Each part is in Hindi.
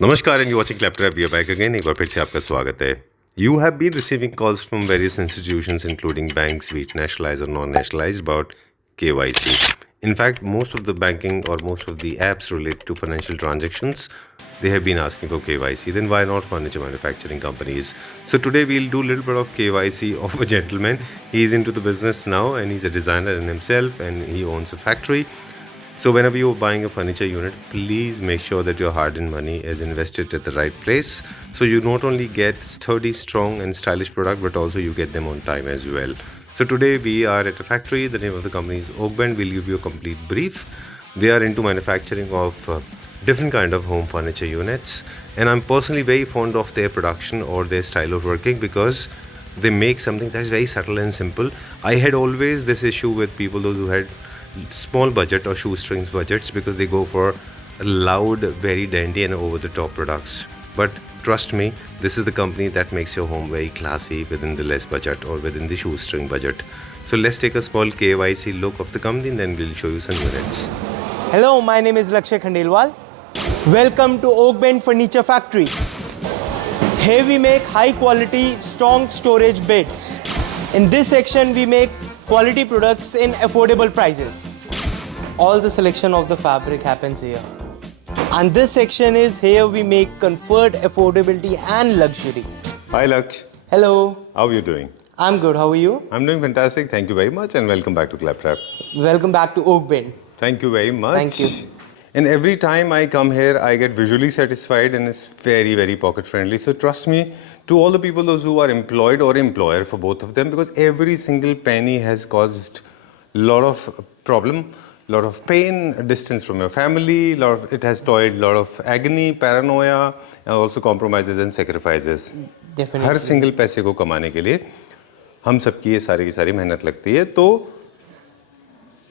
नमस्कार and you watching Claptop we are back again. एक बार फिर से आपका स्वागत है। You have been receiving calls from various institutions including banks, be it nationalized or non-nationalized, about KYC. In fact, most of the banking or most of the apps related to financial transactions, they have been asking for KYC. Then why not furniture manufacturing companies? So today we'll do a little bit of KYC of a gentleman. He's into the business now and he's a designer in himself and he owns a factory. So whenever you're buying a furniture unit, please make sure that your hard-earned money is invested at the right place. So you not only get sturdy, strong and stylish product, but also you get them on time as well. So today we are at a factory. The name of the company is Oakbend. We'll give you a complete brief. They are into manufacturing of different kind of home furniture units. And I'm personally very fond of their production or their style of working because they make something that is very subtle and simple. I had always this issue with people those who had small budget or shoestrings budgets because they go for loud, very dandy and over the top products. But trust me, this is the company that makes your home very classy within the less budget or within the shoestring budget. So let's take a small KYC look of the company and then we'll show you some units. Hello, my name is Lakshay Khandelwal. Welcome to Oakbend Furniture Factory. Here we make high quality, strong storage beds. In this section we make quality products in affordable prices. All the selection of the fabric happens here. And this section is here we make comfort, affordability and luxury. Hi Laksh. Hello. How are you doing? I'm good. How are you? I'm doing fantastic. Thank you very much and welcome back to Claptrap. Welcome back to Oakbend. Thank you very much. Thank you. And every time I come here, I get visually satisfied and it's very, very pocket friendly. So trust me, to all the people, those who are employed or employer for both of them, because every single penny has caused a lot of problem, lot of pain, distance from your family, it has toiled lot of agony, paranoia, and also compromises and sacrifices. Definitely. Her single पैसे को कमाने के लिए हम सबकी ये सारी की सारी मेहनत लगती है, तो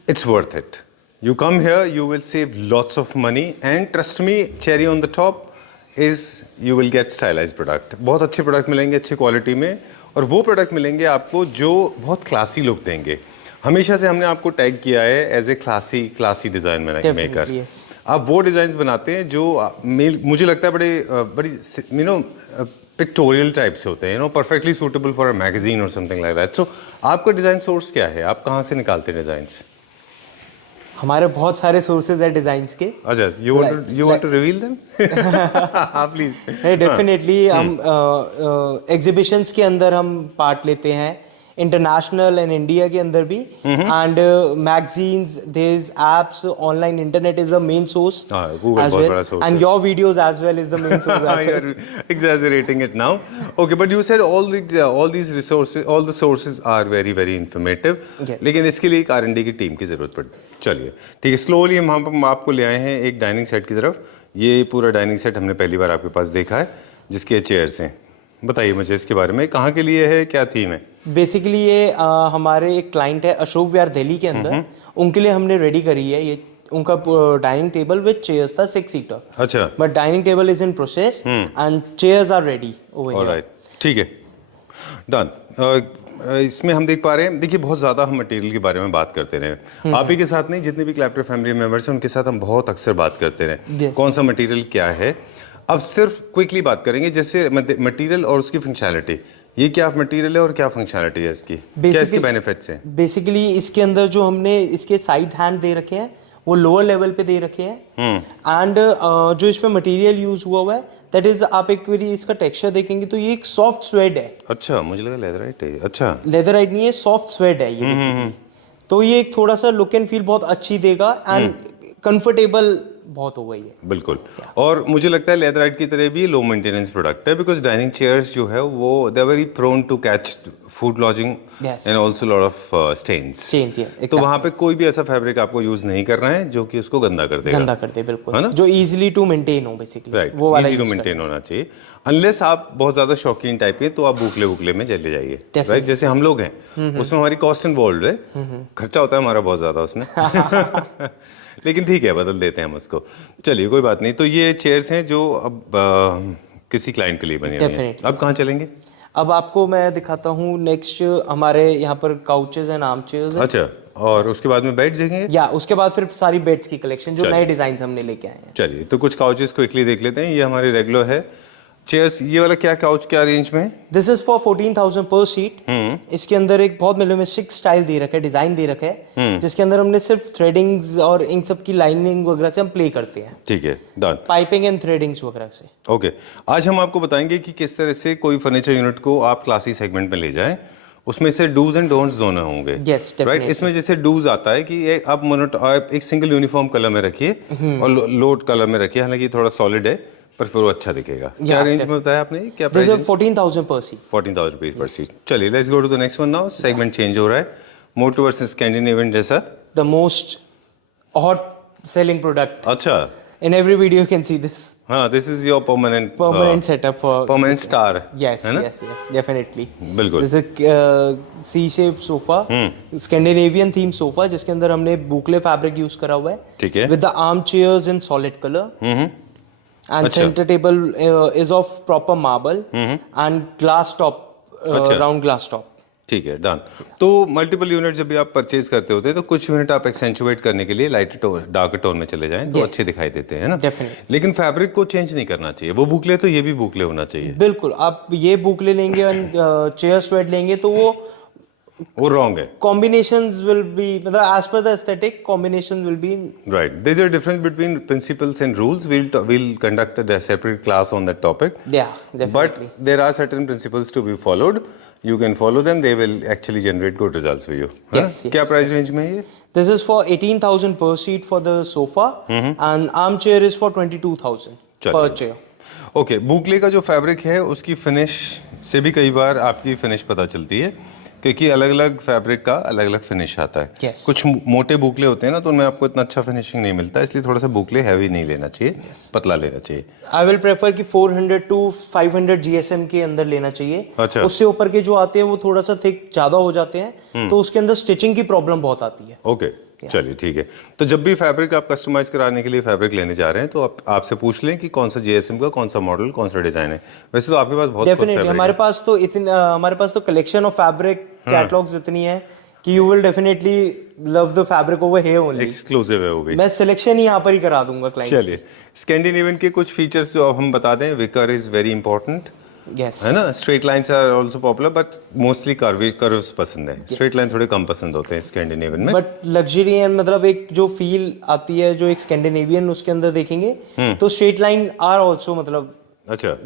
it's worth it. You come here, you will save lots of money and trust me, cherry on the top is you will get stylized product. बहुत अच्छे प्रोडक्ट मिलेंगे अच्छी क्वालिटी में और वो प्रोडक्ट मिलेंगे आपको जो बहुत क्लासी लुक देंगे. हमेशा से हमने आपको टैग किया है as a classy design maker. आप वो डिज़ाइंस बनाते हैं जो मुझे लगता है बड़ी यू नो पिक्टोरियल टाइप से होते हैं, you know perfectly suitable for a magazine और समथिंग लाइक दैट. सो आपका डिज़ाइन सोर्स क्या है? आप कहाँ से निकालते हैं डिज़ाइंस? हमारे बहुत सारे सोर्सेज है डिजाइन्स के. अच्छा, you want to reveal them? Please. Definitely हम एग्जीबिशंस के अंदर हम पार्ट लेते हैं, इंटरनेशनल एंड इंडिया के अंदर भी, and magazines, there is apps, online internet is the main source as well, and your videos as well is the main source as well. You're exaggerating it now. Okay, but you said all these resources, all the sources are very very informative. लेकिन इसके लिए एक R&D की टीम की जरूरत पड़ती है. चलिए ठीक है, स्लोली हम आपको ले आए हैं एक डाइनिंग सेट की तरफ. ये पूरा डाइनिंग सेट हमने पहली बार आपके पास देखा है, जिसके चेयर्स हैं. बताइए मुझे इसके बारे में, कहाँ के लिए है, क्या थीम है? बेसिकली ये हमारे एक क्लाइंट है अशोक विहार दिल्ली के अंदर, उनके लिए हमने रेडी करी है. ये उनका डाइनिंग टेबल विद चेयर्स था 6 सीटर. अच्छा. But dining table is in process and chairs are ready over here. Alright, ठीक है, डन. इसमें हम देख पा रहे हैं, देखिए बहुत ज़्यादा हम मटेरियल के बारे में बात करते रहे. आप ही के साथ नहीं, जितने भी क्लैपटॉप फैमिली मेंबर्स हैं उनके साथ हम बहुत अक्सर बात करते रहे. कौन सा मटेरियल क्या है. अब सिर्फ क्विकली बात करेंगे, जैसे मटेरियल और उसकी फंक्शनैलिटी. ये क्या मटेरियल है और क्या फंक्शनैलिटी है इसकी, क्या इसके बेनिफिट्स हैं? बेसिकली इसके अंदर जो हमने इसके साइड हैंड दे रखे हैं वो लोअर लेवल पे दे रखे हैं, एंड जो इसमें मटेरियल यूज हुआ है दैट इज, आप एक बारी इसका टेक्सचर देखेंगे तो ये एक सॉफ्ट स्वेड है. अच्छा, मुझे लगा लेदराइट है. अच्छा, लेदराइट नहीं है, सॉफ्ट स्वेड है ये बेसिकली. तो ये एक थोड़ा सा लुक एंड फील बहुत अच्छी देगा एंड कंफर्टेबल बहुत हो गई है. बिल्कुल. और मुझे लगता है लेदराइट की तरह भी लो मेंटेनेंस प्रोडक्ट है, बिकॉज डाइनिंग चेयर्स जो है वो they are very prone to catch food lodging and also lot of stains. तो वहाँ पे कोई भी ऐसा फैब्रिक आपको यूज नहीं करना है जो कि उसको गंदा कर देगा. गंदा कर दे, बिल्कुल, है ना, जो इजीली टू मेंटेन हो. बेसिकली राइट, वो वाला इजी टू मेंटेन होना चाहिए. अनलेस आप बहुत ज्यादा शौकीन टाइप के, तो आप बुकले में चले जाइए. राइट, जैसे हम लोग हैं, उसमें हमारी कॉस्ट इन्वॉल्व है, खर्चा होता है हमारा बहुत ज्यादा उसमें. लेकिन ठीक है, बदल देते हैं हम उसको. चलिए कोई बात नहीं. तो ये चेयर्स हैं जो अब किसी क्लाइंट के लिए बनी हुई हैं. अब कहाँ चलेंगे? अब आपको मैं दिखाता हूँ नेक्स्ट हमारे यहाँ पर काउचेज एंड आर्म चेयर्स है। अच्छा, और उसके बाद में बेड्स देखेंगे। या उसके बाद फिर सारी बेड्स की कलेक्शन जो चलिए। नए डिजाइन हमने लेके आए हैं। चलिए, तो कुछ काउचेस क्विकली देख लेते हैं। ये हमारे रेगुलर है चेयर्स। ये वाला क्या काउच क्या रेंज में है? This is for 14,000 per seat. इसके अंदर एक बहुत मिनिमलिस्टिक स्टाइल दे रखा है, डिजाइन दे रखा है, जिसके अंदर हमने सिर्फ थ्रेडिंग्स और इन सब की लाइनिंग वगैरह से हम प्ले करते हैं। ठीक है, डन। पाइपिंग एंड थ्रेडिंग्स वगैरह से। ओके, आज हम आपको बताएंगे कि किस तरह से कोई फर्नीचर यूनिट को आप क्लासी सेगमेंट में ले जाएं। उसमें से डूज एंड डोंट्स दोनों होंगे। Yes, right. definitely. इसमें जैसे डूज आता है कि आप एक सिंगल यूनिफॉर्म कलर में रखिए और लोड कलर में रखिए। हालांकि थोड़ा सॉलिड है पर फिर वो अच्छा दिखेगा। क्या रेंज में बताया आपने? क्या this price? Is 14,000 per seat. 14,000 rupees per seat. चलिए, let's go to the next one now. Segment change हो रहा है मोर टुवर्ड्स स्कैंडिनेवियन जैसा। The most hot selling product. अच्छा, in every video you can see this. हाँ, this is your permanent setup for permanent star. yes yes yes definitely बिल्कुल। This is C shape sofa, Scandinavian theme sofa, जिसके अंदर हमने बुकले फैब्रिक यूज करा हुआ है। ठीक है। With the arm chairs in solid colour and centre table is of proper marble and glass top, round glass top. ठीक है, डन। तो मल्टीपल यूनिट जब भी आप परचेज करते होते हैं तो कुछ यूनिट आप एक्सेंचुएट करने के लिए लाइट टोन डार्क टोन में चले जाएं तो Yes. अच्छे दिखाई देते हैं ना। Definitely. लेकिन फैब्रिक को चेंज नहीं करना चाहिए। वो बुकले तो ये भी बुकले होना चाहिए। बिल्कुल, आप ये बुकले लेंगे और चेयर स्वेट लेंगे तो वो रॉन्ग है। combinations will be, मतलब as per the aesthetic combination will be Right. There's a difference between principles and rules. We'll conduct a separate class on that topic. yeah definitely. But there are certain principles to be followed. You can follow them. They will actually generate good results for you. है ना? Yes, yes. क्या प्राइस रेंज में है ये? This is for 18,000 per seat for the sofa and armchair is for 22,000 per चलिए। chair. ओके, बुकले का जो फैब्रिक है उसकी फिनिश से भी कई बार आपकी फिनिश पता चलती है, क्योंकि अलग अलग फैब्रिक का अलग अलग फिनिश आता है। Yes. कुछ मोटे बुकले होते हैं ना, तो उनमें आपको इतना अच्छा फिनिशिंग नहीं मिलता, इसलिए थोड़ा सा बुकले हैवी नहीं लेना चाहिए। पतला लेना चाहिए। I will prefer कि 400 to 500 GSM के अंदर लेना चाहिए। अच्छा। उससे ऊपर के जो आते हैं वो थोड़ा सा थिक ज्यादा हो जाते हैं, तो उसके अंदर स्टिचिंग की प्रॉब्लम बहुत आती है। ओके, चलिए ठीक है। तो जब भी फैब्रिक आप कस्टमाइज कराने के लिए फैब्रिक लेने जा रहे हैं तो आपसे पूछ लें कि कौन सा जीएसएम का कौन सा मॉडल कौन सा डिजाइन है। वैसे तो आपके पास बहुत डेफिनेटली हमारे पास तो कलेक्शन ऑफ फैब्रिक कैटलॉग्स इतनी है कि you will definitely love the fabric over here only. Exclusive है वो भी। मैं सिलेक्शन ही यहाँ पर ही करा दूंगा क्लाइंट। चलिए, स्कैंडिनेवियन के कुछ फीचर्स जो हम बता दें। Wicker is very important, yes है ना। Straight lines are also popular but mostly curves पसंद है। स्ट्रेट लाइन थोड़े कम पसंद होते हैं स्कैंडिनेवियन में। बट लग्जरी एंड मतलब एक जो फील आती है जो एक स्कैंडिनेवियन उसके अंदर देखेंगे तो स्ट्रेट लाइन आर आल्सो मतलब। अच्छा,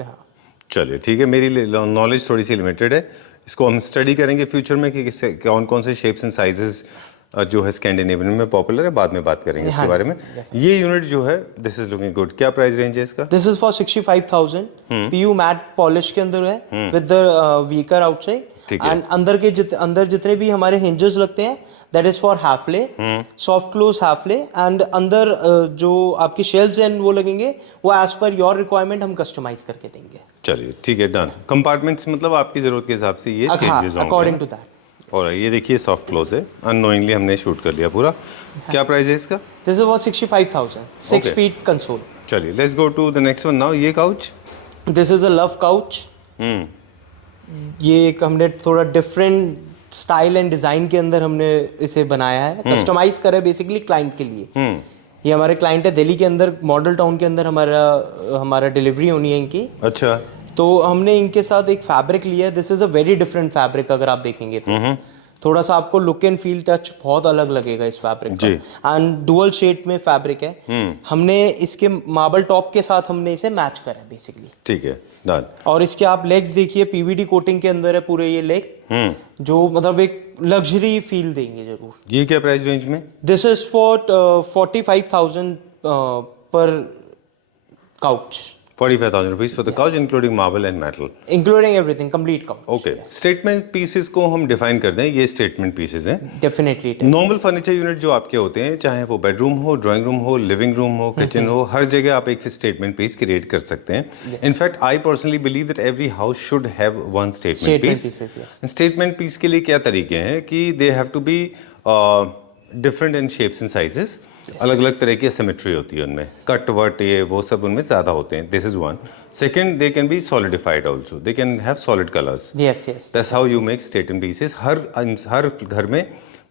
चलिए ठीक है। मेरी नॉलेज थोड़ी सी लिमिटेड है, इसको हम स्टडी करेंगे फ्यूचर में कि कौन कौन से शेप्स एंड साइजेस जो है स्कैंडिनेवियन में पॉपुलर है। बाद में बात करेंगे इसके बारे में। ये यूनिट जो है दिस इज लुकिंग गुड। क्या प्राइस रेंज है इसका? This is for 65,000 PU matte polish के अंदर है with the wicker outside and अंदर जितने भी हमारे हिंजेस लगते हैं that is for Hafele, soft close Hafele and अंदर जो आपकी शेल्फ्स एंड वो लगेंगे वो एज पर योर रिक्वायरमेंट हम कस्टमाइज करके देंगे। चलिए ठीक है, डन। कंपार्टमेंट्स मतलब आपकी जरूरत के हिसाब से ये चेंजेस होंगे अकॉर्डिंग टू दैट। और ये देखिए सॉफ्ट क्लोज है, अननोइंगली हमने शूट कर लिया पूरा। क्या प्राइस है इसका? This is for 65,000 6 feet console. चलिए, let's go to the next one now. ये couch, this is a love couch. ये एक हमने थोड़ा डिफरेंट स्टाइल एंड डिजाइन के अंदर हमने इसे बनाया है, कस्टमाइज करा है बेसिकली क्लाइंट के लिए। ये हमारे क्लाइंट है दिल्ली के अंदर, मॉडल टाउन के अंदर हमारा डिलीवरी होनी है इनकी। अच्छा, तो हमने इनके साथ एक फैब्रिक लिया है। This is a very different fabric. अगर आप देखेंगे तो थोड़ा सा आपको लुक एंड फील टच बहुत अलग लगेगा इस फैब्रिक का एंड डुअल शेड में फैब्रिक है। हमने इसके मार्बल टॉप के साथ हमने इसे मैच करा है बेसिकली। ठीक है, डन। और इसके आप लेग्स देखिए, पीवीडी कोटिंग के अंदर है पूरे ये लेग, जो मतलब एक लग्जरी फील देंगे जरूर। ये क्या प्राइस रेंज में? दिस इज फॉर 45,000 पर couch. 45,000 rupees for the couch including marble and metal, including everything, complete couch. Okay. Statement pieces को हम डिफाइन कर दें। ये स्टेटमेंट पीसेस हैं। डेफिनेटली नॉर्मल फर्नीचर यूनिट जो आपके होते हैं, चाहे वो बेडरूम हो, ड्राइंग रूम हो, लिविंग रूम हो, किचन हो, हर जगह आप एक स्टेटमेंट पीस क्रिएट कर सकते हैं। In fact I personally believe that every house should have one statement piece. Statement piece के लिए क्या तरीके हैं कि they have to be different in shapes and sizes अलग अलग तरह की सिमेट्री होती है उनमें, कट वट ये वो सब उनमें ज़्यादा होते हैं. This is one. Second, they can be solidified also, they can have solid colours. Yes yes, that's how you make statement pieces. हर घर में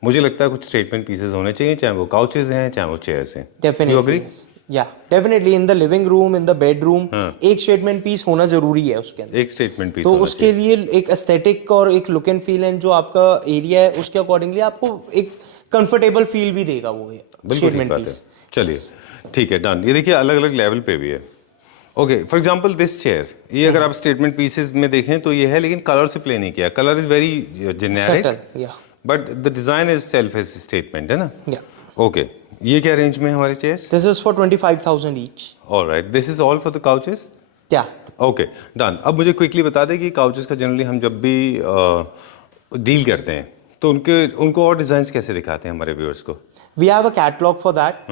मुझे लगता है कुछ स्टेटमेंट पीसेस होने चाहिए, चाहे वो काउचेज हैं चाहे वो चेयर्स हैं. You agree? डेफिनेटली. या definitely in the living room, in the bedroom एक स्टेटमेंट पीस होना जरूरी है उसके अंदर. एक स्टेटमेंट पीस तो होना उसके लिए एक एस्थेटिक और एक लुक एंड फील एंड जो आपका एरिया है उसके अकॉर्डिंगली आपको एक कंफर्टेबल फील भी देगा वो बिल्कुल ठीक स्टेटमेंट बात है. पीस. चलिए ठीक है, डन. ये देखिए अलग अलग लेवल पे भी है. Okay, for example this chair, ये अगर आप स्टेटमेंट पीसेस में देखें तो ये है, लेकिन कलर से प्ले नहीं किया. Colour is very generic, subtle. Yeah but the design is self as statement, है ना. या ओके, ये क्या रेंज में है हमारे chairs? This is for 25,000 each. Alright, this is all for the couches. या ओके, डन. अब मुझे क्विकली बता दें कि काउचेस का जनरली हम जब भी डील करते हैं तो उनको और डिजाइन कैसे दिखाते हैं हमारे व्यूअर्स को? we have a catalog for that.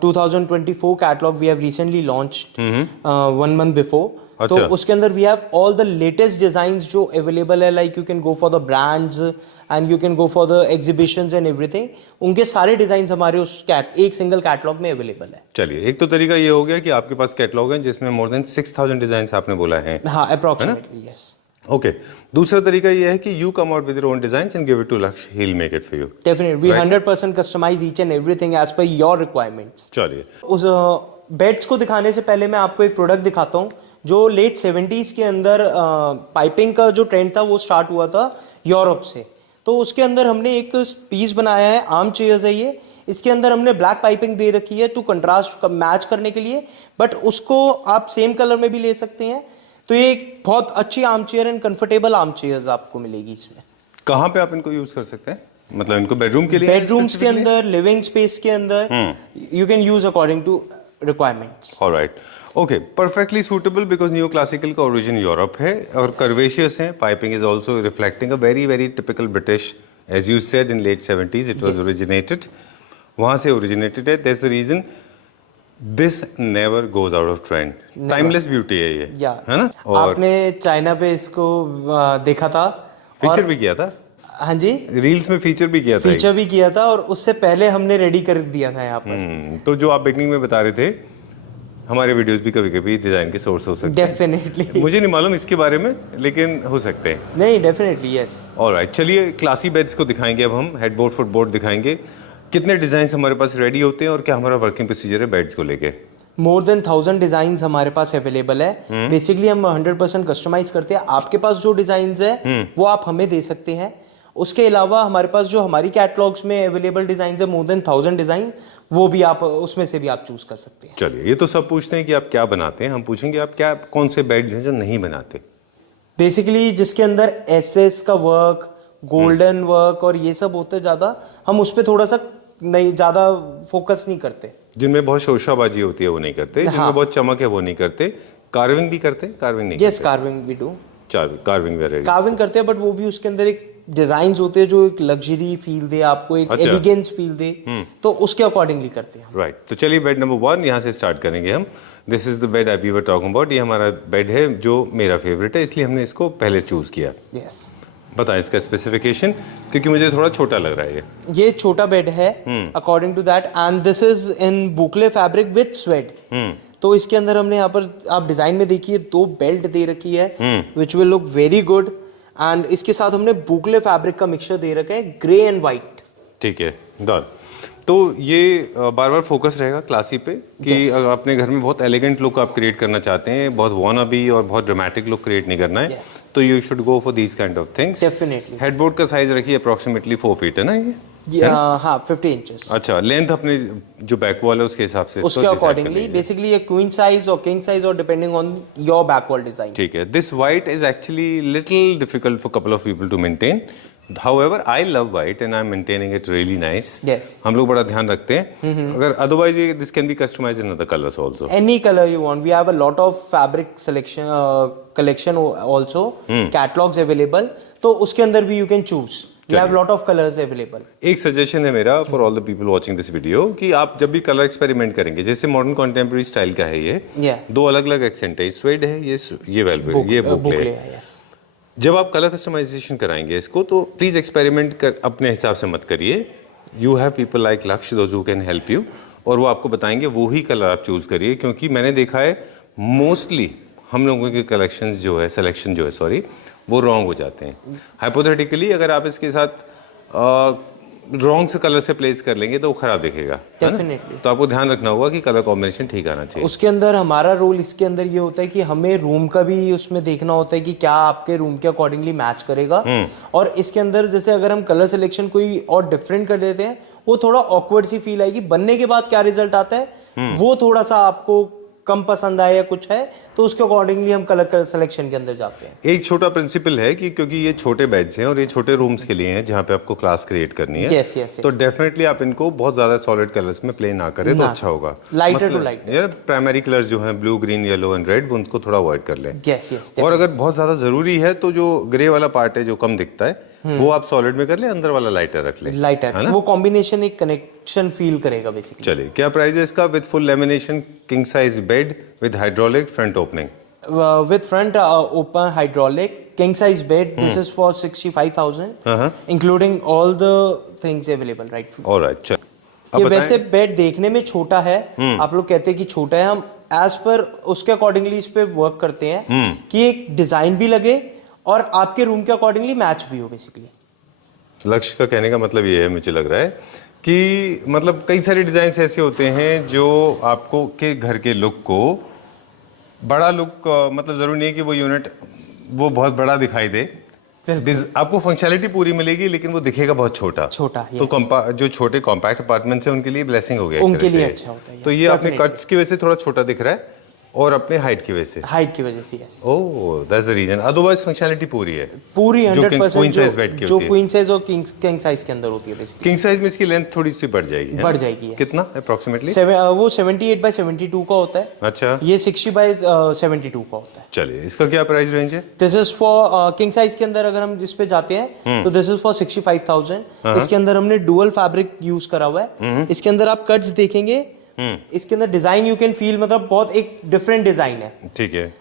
2024 catalog we have recently launched 1 month before. तो अच्छा. उसके अंदर we have all the latest designs जो available है, like you can go for the brands and you can go for the exhibitions and everything. उनके सारे डिजाइन हमारे उस एक सिंगल कैटलॉग में अवेलेबल है. चलिए, एक तो तरीका ये हो गया कि आपके पास कैटलॉग है जिसमें मोर देन 6,000 डिजाइन आपने बोला है. हाँ, अप्रोक्सीमेटली. यस. ओके, दूसरा तरीका ये है कि you come out with your own designs and give it to Lakshya, he will make it for you. Definitely we 100% customise each and everything as per your requirements. चलिए, उस बेड्स को दिखाने से पहले मैं आपको एक प्रोडक्ट दिखाता हूँ जो लेट 70s के अंदर पाइपिंग का जो ट्रेंड था वो स्टार्ट हुआ था यूरोप से. तो उसके अंदर हमने एक पीस बनाया है, आर्म चेयर्स है ये. इसके अंदर हमने ब्लैक पाइपिंग दे रखी है टू कंट्रास्ट मैच करने के लिए, बट उसको आप सेम कलर में भी ले सकते हैं. तो ये एक बहुत अच्छी arm chair and comfortable arm chairs आपको मिलेगी इसमें. कहाँ पे आप इनको यूज कर सकते हैं? मतलब इनको बेडरूम के लिए, बेडरूम्स के अंदर, लिविंग स्पेस के अंदर you can use according to requirements. Alright, okay, perfectly suitable because new classical का ओरिजिन यूरोप है और कर्वेशियस है. Piping is also reflecting a very very typical British, as you said in late 70s it was originated, वहाँ से ओरिजिनेटेड है. That's the reason this never goes out of trend. Timeless beauty है ये, है ना. और आपने चाइना पे इसको देखा था, फीचर भी किया था. हाँ जी, रील्स में फीचर भी किया था. फीचर भी किया था और उससे पहले हमने रेडी कर दिया था यहाँ पर. तो जो आप बिगनिंग में बता रहे थे, हमारे वीडियोस भी कभी कभी डिजाइन के सोर्स हो सकते हैं. डेफिनेटली. मुझे नहीं मालूम इसके बारे में, लेकिन हो सकते हैं. नहीं, डेफिनेटली. यस. ऑलराइट, चलिए क्लासी बेड्स को दिखाएंगे. अब हम हेडबोर्ड फुटबोर्ड दिखाएंगे. कितने डिजाइन हमारे पास रेडी होते हैं और क्या हमारा वर्किंग प्रोसीजर है बेड्स को लेके? मोर देन 1000 डिजाइन हमारे पास अवेलेबल है. बेसिकली हम 100% कस्टमाइज करते हैं. आपके पास जो डिजाइन है वो आप हमें दे सकते हैं. उसके अलावा हमारे पास जो हमारी कैटलॉग्स में अवेलेबल डिजाइन है, मोर देन 1000 डिजाइन, वो भी आप उसमें से भी आप चूज कर सकते हैं. चलिए, ये तो सब पूछते हैं कि आप क्या बनाते हैं. हम पूछेंगे आप क्या, कौन से बेड्स हैं जो नहीं बनाते? बेसिकली जिसके अंदर एसएस का वर्क, गोल्डन वर्क और ये सब होते ज्यादा, हम उस पर थोड़ा सा नहीं ज्यादा फोकस नहीं करते. जिनमें बहुत शोशाबाजी होती है वो नहीं करते. जिनमें बहुत चमक है वो नहीं करते. कार्विंग भी करते हैं? कार्विंग नहीं? यस, कार्विंग भी डू. कार्विंग करते हैं, बट वो भी उसके अंदर एक डिजाइन होते हैं जो एक लग्जरी फील दे आपको, एक एलिगेंस फील दे, तो उसके अकॉर्डिंग करते हैं. राइट, तो चलिए बेड नंबर 1 यहाँ से स्टार्ट करेंगे हम. This is the bed I we were talking about. ये हमारा बेड है जो मेरा फेवरेट है, इसलिए हमने इसको पहले चूज किया. यस. बताएं इसका स्पेसिफिकेशन, क्योंकि मुझे थोड़ा छोटा लग रहा है. ये छोटा बेड है according to that, and this is in boucle fabric with suede. तो इसके अंदर हमने यहाँ पर आप डिजाइन में देखिए 2 बेल्ट दे रखी है which will look very good. And इसके साथ हमने बुकले फैब्रिक का मिक्सचर दे रखा है, ग्रे एंड व्हाइट. ठीक है, डन. तो ये बार बार फोकस रहेगा क्लासी पे कि अगर अपने घर में बहुत एलिगेंट लुक आप क्रिएट करना चाहते हैं, बहुत वॉनाबी और बहुत ड्रामेटिक लुक क्रिएट नहीं करना है, तो you should go for these kind of things. Definitely. Headboard का साइज रखिए अप्रोक्सीमेटली 4 फीट है ना ये? हाँ, 50 इंचेस. अच्छा, लेंथ अपने जो बैक वॉल है उसके हिसाब से उसके अकॉर्डिंगली बेसिकली ये क्वीन साइज और किंग साइज और depending on your back wall design. ठीक है. This white is actually little difficult for couple of people to maintain. However, I love white and I'm maintaining it really nice. Yes. हम लोग बड़ा ध्यान रखते हैं. अगर otherwise this can be customized in other colors also. Any color you want. We have a lot of fabric selection collection also. Catalogs available. तो उसके अंदर भी you can choose. We have lot of colors available. एक सजेशन है मेरा for all the people watching this video कि आप जब भी कलर एक्सपेरिमेंट करेंगे, जैसे मॉडर्न कंटेम्प्रेरी स्टाइल का है ये, 2 अलग अलग एक्सेंट है. स्वेड है, ये वेलवेट, ये बुकले है. Yes. जब आप कलर कस्टमाइजेशन कराएंगे इसको, तो प्लीज एक्सपेरिमेंट कर अपने हिसाब से मत करिए. यू हैव पीपल लाइक लक्ष्य those who can help you, और वो आपको बताएंगे वो ही कलर आप चूज़ करिए, क्योंकि मैंने देखा है मोस्टली हम लोगों के कलेक्शंस जो है, सिलेक्शन जो है सॉरी, वो रॉन्ग हो जाते हैं। हाइपोथेटिकली अगर आप इसके साथ रॉन्ग से कलर से प्लेस कर लेंगे तो वो खराब दिखेगा, डेफिनेटली। तो आपको ध्यान रखना होगा कि कलर कॉम्बिनेशन ठीक आना चाहिए। उसके अंदर हमारा रोल इसके अंदर ये होता है कि हमें रूम का भी उसमें देखना होता है कि क्या आपके रूम के अकॉर्डिंगली मैच करेगा। और इसके अंदर जैसे अगर हम कलर सिलेक्शन कोई और डिफरेंट कर देते हैं, वो थोड़ा ऑकवर्ड सी फील आएगी। बनने के बाद क्या रिजल्ट आता है वो थोड़ा सा आपको कम पसंद आए या कुछ है, तो उसके अकॉर्डिंगली हम कलर सिलेक्शन के अंदर जाते हैं। एक छोटा प्रिंसिपल है कि क्योंकि ये छोटे बेड्स हैं और ये छोटे रूम्स के लिए हैं जहाँ पे आपको क्लास क्रिएट करनी है, यस यस, तो डेफिनेटली आप इनको बहुत ज्यादा सॉलिड कलर्स में प्ले ना करें तो अच्छा होगा। लाइटर टू लाइट, यार प्राइमरी कलर्स जो हैं blue, green, yellow and red, उनको थोड़ा अवॉइड कर लें। Yes yes. और अगर बहुत ज्यादा जरूरी है तो जो ग्रे वाला पार्ट है जो कम दिखता है वो आप सॉलिड में कर ले, अंदर वाला लाइटर रख ले, लाइटर, वो कॉम्बिनेशन एक कनेक्शन फील करेगा बेसिकली। चलिए, क्या प्राइस है इसका? With full lamination king size bed with hydraulic front opening, with front open hydraulic king size bed. This is for 65,000, including all the things available, right? Alright, चल ये वैसे बेड देखने में छोटा है, आप लोग कहते हैं कि छोटा है, हम एज पर उसके अकॉर्डिंगली इस पे वर्क करते हैं कि एक डिजाइन भी लगे और आपके रूम के अकॉर्डिंगली मैच भी हो बेसिकली। लक्ष्य का कहने का मतलब ये है, मुझे लग रहा है कि मतलब कई सारे डिजाइन ऐसे होते हैं जो आपको के घर के लुक को बड़ा लुक, मतलब जरूरी नहीं है कि वो यूनिट वो बहुत बड़ा दिखाई दे, आपको फंक्शनैलिटी पूरी मिलेगी लेकिन वो दिखेगा बहुत छोटा। तो जो छोटे कॉम्पैक्ट अपार्टमेंट्स हैं उनके लिए ब्लेसिंग हो गया, उनके लिए अच्छा होता है। तो ये अपने कट्स की वजह से थोड़ा छोटा दिख रहा है और अपने हाइट की वजह से, yes. Oh that's the reason, otherwise functionality पूरी है, पूरी 100%। क्वीन साइज बेड की जो क्वीन साइज और किंग साइज के अंदर होती है बेसिकली। किंग साइज में इसकी लेंथ थोड़ी सी बढ़ जाएगी, बढ़ जाएगी। कितना अप्रोक्सीमेटली? वो 78 बाय 72 का होता है। अच्छा, ये 60 बाय 72 का होता है। चलिए, इसका क्या प्राइस रेंज है? This is for king size के अंदर अगर हम जिस पे जाते हैं तो दिस इज फॉर 65,000। इसके अंदर हमने डुअल फैब्रिक यूज करा हुआ है। इसके अंदर आप कट्स देखेंगे, इसके अंदर डिजाइन यू कैन फील, मतलब बहुत एक डिफरेंट डिजाइन है। ठीक है,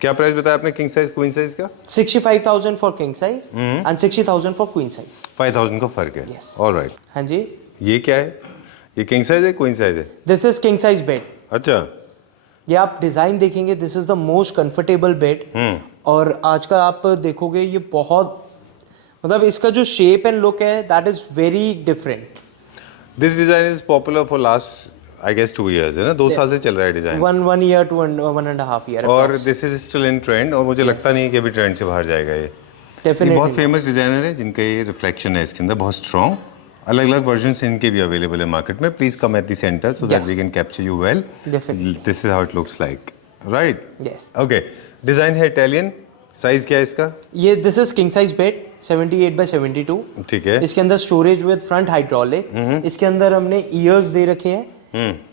क्या प्राइस बताया आपने किंग साइज क्वीन साइज का? 65,000 for king size and 60,000 for queen size. 5,000 का फर्क है। Yes. ऑलराइट, हाँ जी। ये क्या है? ये किंग साइज है क्वीन साइज है? This is king size bed. अच्छा, ये आप डिजाइन देखेंगे, this is the most comfortable bed. और आजकल आप देखोगे ये बहुत, मतलब इसका जो शेप एंड लुक है that is very different. This design is popular for last I guess 2 years है ना, 2 साल से चल रहा है डिजाइन। 1 year to 1.5 year। और this is still in trend, और मुझे लगता नहीं है कि अभी ट्रेंड से बाहर जाएगा ये। बहुत फेमस डिजाइनर है जिनका ये रिफ्लेक्शन है इसके अंदर बहुत स्ट्रॉन्ग, अलग अलग वर्जन इनके भी अवेलेबल है मार्केट में। Please come at the centre so that we can capture you well. This is how it looks like, right? Yes. Okay, design है इटालियन, साइज क्या है इसका? ये this is king size bed 78 by 72। ठीक है, इसके अंदर स्टोरेज विद फ्रंट हाइड्रोलिक। इसके अंदर हमने ईयर्स दे रखे हैं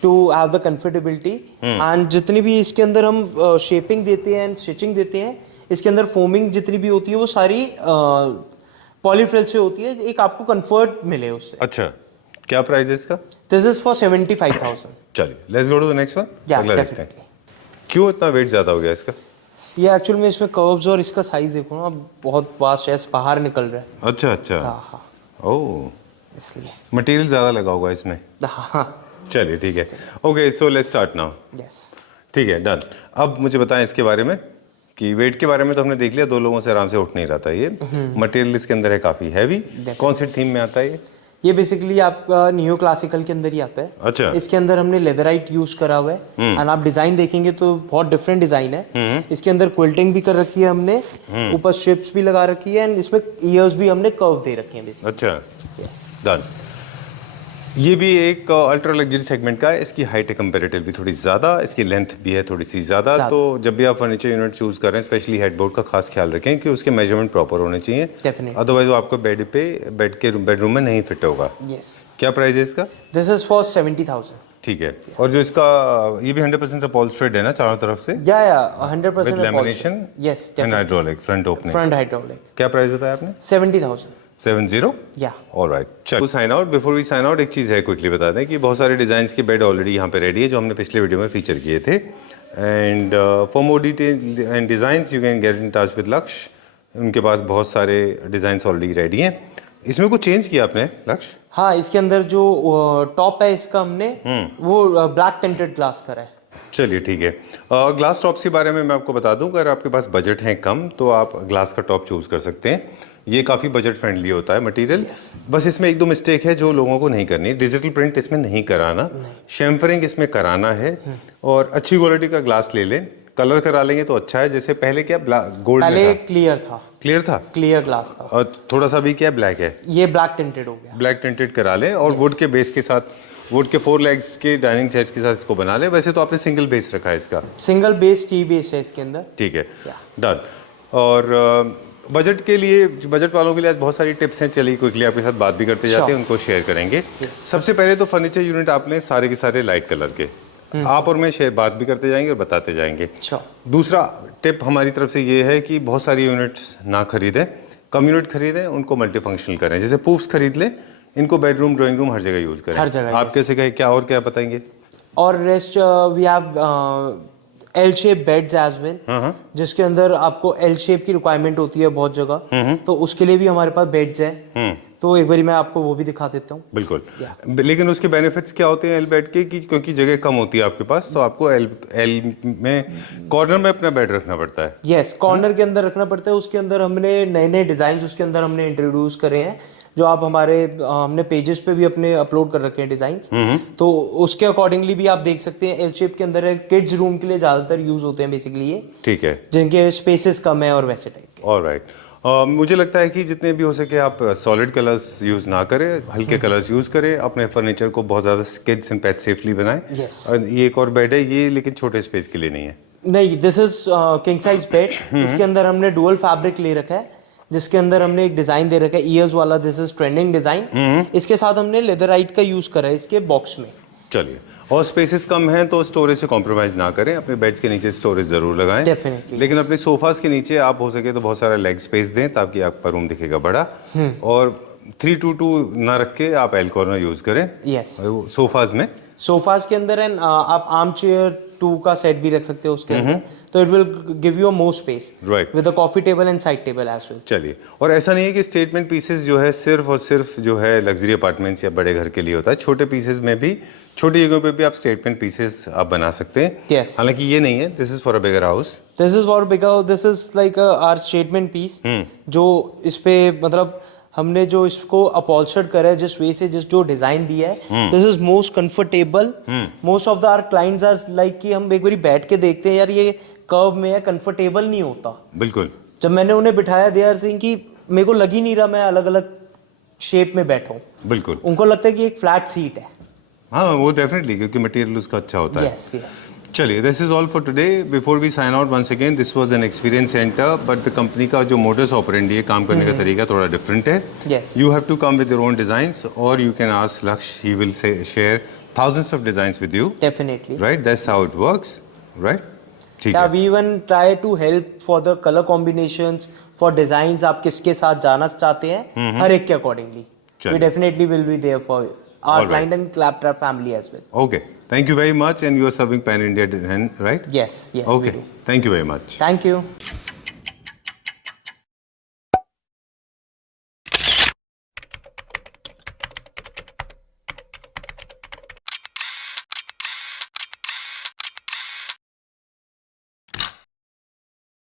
to have the comfortability. And जितनी भी इसके अंदर हम शेपिंग देते हैं एंड स्टिचिंग देते हैं, इसके अंदर फोमिंग जितनी भी होती है वो सारी पॉलीफ्रिल से होती है, एक आपको कंफर्ट मिले उससे। अच्छा, क्या प्राइस है इसका? This is for 75,000। चलिए, let's go to the next one. अगला देखते हैं। क्यों इतना वेट ज्यादा हो गया इसका? ये एक्चुअल में इसमें कर्व्स और इसका साइज देखो ना, बहुत वास्ट है, बाहर निकल रहा है। अच्छा अच्छा, हाँ, ओह, इसलिए मटेरियल ज्यादा लगा होगा इसमें। हाँ, चलिए ठीक है, okay, so let's start now. Yes, ठीक है, डन। अब मुझे बताएं इसके बारे में कि वेट के बारे में तो हमने देख लिया, 2 लोगों से आराम से उठ नहीं रहा था ये। मटेरियल इसके अंदर है काफी हैवी। कौन सी थीम में आता है ये बेसिकली आपका नियो क्लासिकल के अंदर ही आता है। अच्छा, इसके अंदर हमने लेदराइट यूज करा हुआ है एंड आप डिजाइन देखेंगे तो बहुत डिफरेंट डिजाइन है। इसके अंदर क्विल्टिंग भी कर रखी है हमने, ऊपर स्ट्रिप्स भी लगा रखी है एंड इसमें ईयर्स भी हमने कर्व दे रखे हैं बेसिकली। अच्छा, यस, डन। ये भी एक अल्ट्रा लग्जरी सेगमेंट का है। इसकी हाइट है कंपेरेटिवली थोड़ी ज़्यादा, इसकी लेंथ भी है थोड़ी सी ज़्यादा। तो जब भी आप फर्नीचर यूनिट चूज़ कर रहे हैं, स्पेशली हेडबोर्ड का खास ख्याल रखें कि उसके मेजरमेंट प्रॉपर होने चाहिए, अदरवाइज वो आपको बेडरूम में नहीं फिट होगा। यस, क्या प्राइस है इसका? This is for 70,000। ठीक है, और जो इसका ये भी 100% अपॉल्स्टर्ड है ना चारों तरफ से? या 100% lamination. Yes, and hydraulic front opening. Front hydraulic. क्या प्राइस बताया आपने? 70,000। 70? Yeah, alright. चलो sign out. Before we sign out, एक चीज़ है, क्विकली बता दें कि बहुत सारे डिज़ाइंस के बेड ऑलरेडी यहाँ पे रेडी है जो हमने पिछले वीडियो में फीचर किए थे। And for more detail and designs you can get in touch with लक्ष्य। उनके पास बहुत सारे डिज़ाइंस ऑलरेडी रेडी हैं। इसमें कुछ चेंज किया आपने लक्ष्य? हाँ, इसके अंदर जो टॉप है इसका हमने वो ब्लैक टिंटेड ग्लास करा है। चलिए ठीक है। ग्लास टॉप्स के बारे में मैं आपको बता दूं, अगर आपके पास बजट है कम तो आप ग्लास का टॉप चूज कर सकते हैं। ये काफ़ी बजट फ्रेंडली होता है मटेरियल। बस इसमें एक दो मिस्टेक है जो लोगों को नहीं करनी। डिजिटल प्रिंट इसमें नहीं कराना, शैम्फरिंग इसमें कराना है, और अच्छी क्वालिटी का ग्लास ले लें। कलर करा लेंगे तो अच्छा है। जैसे पहले क्या गोल्ड में पहले था? क्लियर था, क्लियर था, क्लियर ग्लास था, और थोड़ा सा भी क्या ब्लैक है, ये ब्लैक टिंटेड हो गया। ब्लैक टिंटेड करा लें, और वुड के बेस के साथ, वुड के 4 लेग्स के डाइनिंग चेयर के साथ इसको बना लें। वैसे तो आपने सिंगल बेस रखा है इसका? सिंगल बेस टी बेस है इसके अंदर। ठीक है, डन। और बजट के लिए, बजट वालों के लिए आज बहुत सारी टिप्स हैं। चलिए क्विकली आपके साथ बात भी करते जाते हैं, उनको शेयर करेंगे। सबसे पहले तो फर्नीचर यूनिट आपने सारे के सारे लाइट कलर के, आप और मैं शेयर बात भी करते जाएंगे और बताते जाएंगे। दूसरा टिप हमारी तरफ से ये है कि बहुत सारी यूनिट्स ना खरीदें, कम यूनिट खरीदें, उनको मल्टी फंक्शनल करें। जैसे पूफ्स खरीद लें, इनको बेडरूम, ड्राइंग रूम हर जगह यूज करें। हर जगह। आप कैसे कहें, क्या और क्या बताएंगे? और rest we have L shape beds as well, जिसके अंदर आपको एल शेप की रिक्वायरमेंट होती है बहुत जगह, तो उसके लिए भी हमारे पास बेड्स है। तो एक बारी मैं आपको वो भी दिखा देता हूँ। बिल्कुल। लेकिन उसके बेनिफिट्स क्या होते हैं एल बेड के, कि क्योंकि जगह कम होती है आपके पास, तो आपको एल में कॉर्नर में अपना बेड रखना पड़ता है। यस, कॉर्नर के अंदर रखना पड़ता है। उसके अंदर हमने नए नए डिजाइन उसके अंदर हमने इंट्रोड्यूस करे हैं, जो आप हमने पेजेस पे भी अपने अपलोड कर रखे हैं डिजाइन्स। तो उसके अकॉर्डिंगली भी आप देख सकते हैं। एल शेप के अंदर है, किड्स रूम के लिए ज्यादातर यूज होते हैं बेसिकली ये। ठीक है, जिनके स्पेसेस कम है और वैसे टाइप के। ऑलराइट। मुझे लगता है कि जितने भी हो सके आप सॉलिड कलर्स यूज ना करें, हल्के कलर्स यूज करें। अपने फर्नीचर को बहुत ज्यादा किड्स एंड पेट सेफली बनाएं। और ये एक और बेड है, ये लेकिन छोटे स्पेस के लिए नहीं है। नहीं, this is king size bed. इसके अंदर हमने डुअल फैब्रिक ले रखा है, जिसके अंदर हमने एक डिजाइन दे रखा है ईयर्स वाला। This is trending design. इसके साथ हमने लेदराइट का यूज करा है इसके बॉक्स में। चलिए, और स्पेसेस कम हैं तो स्टोरेज से कॉम्प्रोमाइज ना करें। अपने बेड्स के नीचे स्टोरेज जरूर लगाएं डेफिनेटली, लेकिन अपने सोफास के नीचे आप हो सके तो बहुत सारा लेग स्पेस दें, ताकि आपका रूम दिखेगा बड़ा। और 3-2-2 ना रख के आप एल कॉर्नर यूज करें। यस, सोफास में, सोफास के अंदर एंड आप आर्म चेयर 2 का सेट भी रख सकते हो उसके अंदर, तो it will give you more space, right, with a coffee table and side table as well. चलिए, और ऐसा नहीं है कि स्टेटमेंट पीसेस जो है सिर्फ और सिर्फ जो है लग्जरी अपार्टमेंट्स या बड़े घर के लिए होता है। छोटे पीसेस में भी, छोटी जगहों पे भी आप स्टेटमेंट पीसेस आप बना सकते हैं। Yes. हालांकि ये नहीं है, this is for a bigger house. This is for bigger, this is like our statement piece, जो इस पे मतलब हमने जो इसको अपॉल्स्टर्ड करा है जिस वे से, जिस जो डिजाइन दिया है, this is most comfortable. Most of the our clients are like कि हम एक बार बैठ के देखते हैं, यार ये कर्व में है, कंफर्टेबल नहीं होता। बिल्कुल, जब मैंने उन्हें बिठाया, दे आर सेइंग कि मेरे को लग ही नहीं रहा मैं अलग अलग शेप में बैठा हूँ। बिल्कुल, उनको लगता है कि एक फ्लैट सीट है। हाँ, वो डेफिनेटली, क्योंकि मटेरियल उसका अच्छा होता है। Yes yes. चलिए, this is all for today. Before we sign out once again, this was an experience centre, but the company का जो मोडस ऑपरेंडी है, काम करने का तरीका थोड़ा डिफरेंट है। Yes. You have to come with your own designs, और you can ask Lakshya, he will share thousands of designs with you. Definitely. Right, that's how it works. Right? ठीक Yeah, है। we even try to help for the color combinations, for designs आप किसके साथ जाना चाहते हैं, हर एक के accordingly. We definitely will be there for our client and Claptrap family as well. Okay. Thank you very much, and you are serving Pan India, right? Yes, yes. Okay. Thank you very much. Thank you.